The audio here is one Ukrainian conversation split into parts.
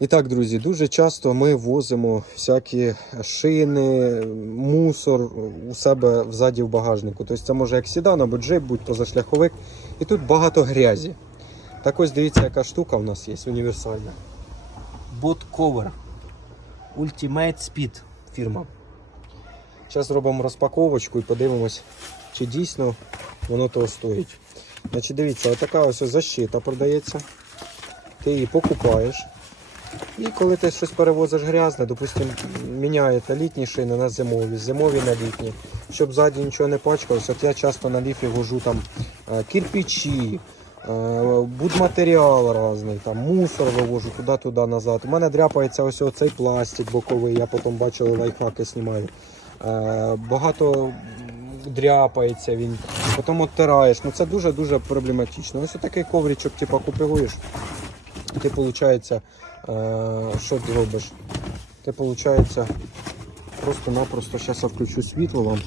І так, друзі, дуже часто ми возимо всякі шини, мусор у себе взаді в багажнику. Тобто це може як сідан або джип, будь позашляховик. І тут багато грязі. Так ось дивіться, яка штука в нас є універсальна. Bot Cover Ultimate Speed фірма. Зараз зробимо розпаковочку і подивимось, чи дійсно воно того стоїть. Значить, дивіться, отака ось защита продається. Ти її покупаєш. І коли ти щось перевозиш грязне, допустимо, міняєте літні шини на зимові, зимові на літні, щоб ззаді нічого не пачкалося, от я часто на ліфі вожу там е, кирпичі, е, будматеріал різний, там мусор вивожу туди-туди назад. У мене дряпається ось оцей пластик боковий, я потім бачив лайфхаки знімаю. Е, Багато дряпається він, потім оттираєш. Ну це дуже-дуже проблематично. Ось такий ковричок, типу, купуєш. Ти, виходить, що ти робиш? Ти, виходить, просто-напросто, зараз я включу світло вам.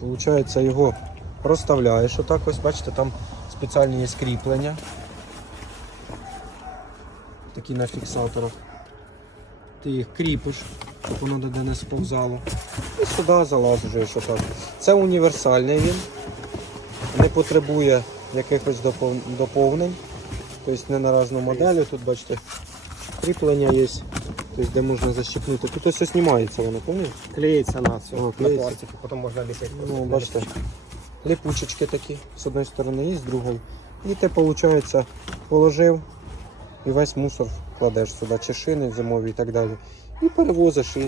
Получається, його розставляєш отак ось, бачите, там спеціальні є скріплення. Такі на фіксаторах. Ти їх кріпиш, щоб воно ніде не сповзало. І сюди залазиш отак. Це універсальний він. Не потребує якихось допов- доповнень. Тобто не на різну модель. Тут бачите, кріплення є, тобто, де можна защипнути. Тут ось знімається воно, пам'ятаєте? Клеится на все, О, на клеится. пластике, потом можно. Ну, бачите, липучечки такі, з одної сторони є, з другої. І ти, виходить, положив і весь мусор кладеш сюди, чи шини зимові і так далі. І перевозиш, і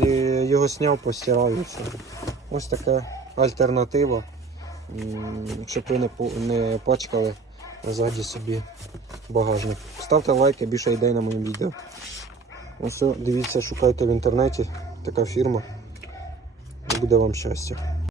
його сняв, постирав і все. Ось така альтернатива, щоб ви не, не пачкали ззаді собі багажник. Ставте лайки, більше ідей на моїм відео. Ось, о, дивіться, шукайте в інтернеті, така фірма. Буде вам щастя.